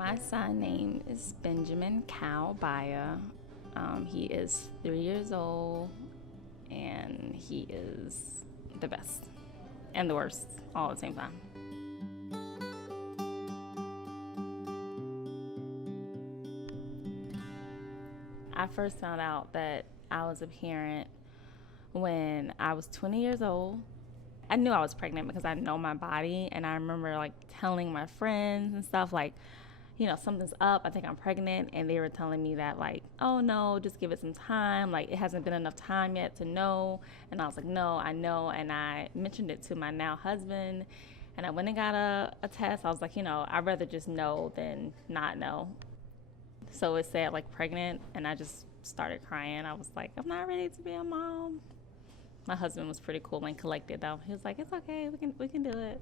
My son name is Benjamin Baya. He is 3 years old, and he is the best and the worst all at the same time. I first found out that I was a parent when I was 20 years old. I knew I was pregnant because I know my body, and I remember like telling my friends and stuff like, something's up, I think I'm pregnant, and they were telling me that like, oh no, just give it some time, like it hasn't been enough time yet to know. And I was like, no, I know. And I mentioned it to my now husband, and I went and got a test. I was like, I'd rather just know than not know. So it said like pregnant, and I just started crying. I was like, I'm not ready to be a mom. My husband was pretty cool and collected though. He was like, it's okay, we can do it.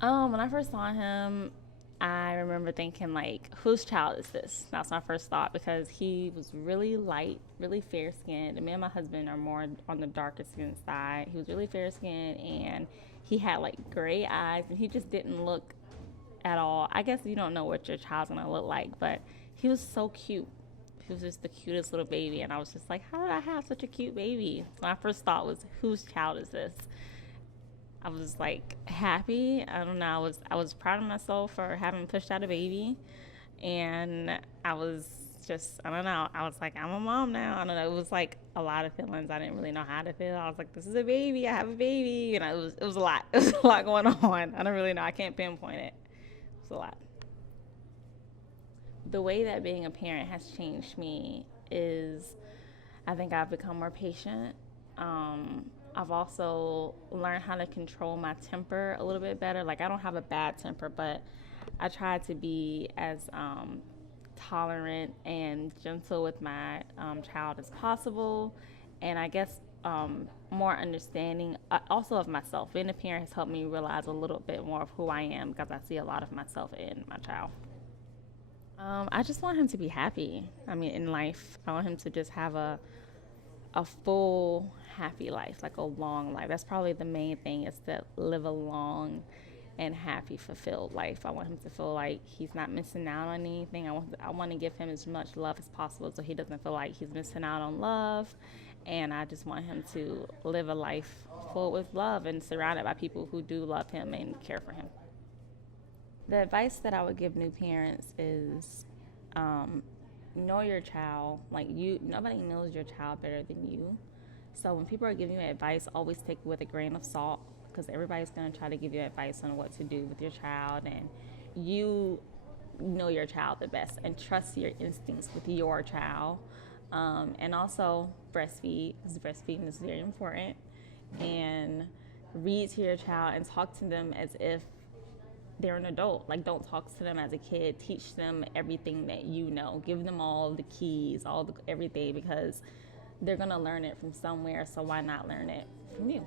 When I first saw him, I remember thinking like, whose child is this? That's my first thought, because he was really light, really fair skinned. And me and my husband are more on the darker skin side. He was really fair skinned, and he had like gray eyes, and he just didn't look at all. I guess you don't know what your child's gonna look like, but he was so cute. He was just the cutest little baby, and I was just like, how did I have such a cute baby? So my first thought was, whose child is this? I was like happy. I don't know. I was proud of myself for having pushed out a baby, and I was just, I don't know. I was like, I'm a mom now. I don't know. It was like a lot of feelings. I didn't really know how to feel. I was like, this is a baby. I have a baby. It was a lot. It was a lot going on. I don't really know. I can't pinpoint it. It was a lot. The way that being a parent has changed me is, I think I've become more patient. I've also learned how to control my temper a little bit better. Like, I don't have a bad temper, but I try to be as tolerant and gentle with my child as possible. And I guess more understanding also of myself. Being a parent has helped me realize a little bit more of who I am, because I see a lot of myself in my child. I just want him to be happy. I mean, in life, I want him to just have a full, happy life, like a long life. That's probably the main thing, is to live a long and happy, fulfilled life. I want him to feel like he's not missing out on anything. I want to give him as much love as possible, so he doesn't feel like he's missing out on love. And I just want him to live a life full with love and surrounded by people who do love him and care for him. The advice that I would give new parents is, know your child. Like, nobody knows your child better than you. So when people are giving you advice, always take it with a grain of salt, because everybody's going to try to give you advice on what to do with your child, and you know your child the best, and trust your instincts with your child. And also breastfeed, because breastfeeding is very important. And read to your child and talk to them as if they're an adult. Like, don't talk to them as a kid. Teach them everything that you know. Give them all the keys, everything, because they're gonna learn it from somewhere. So why not learn it from you?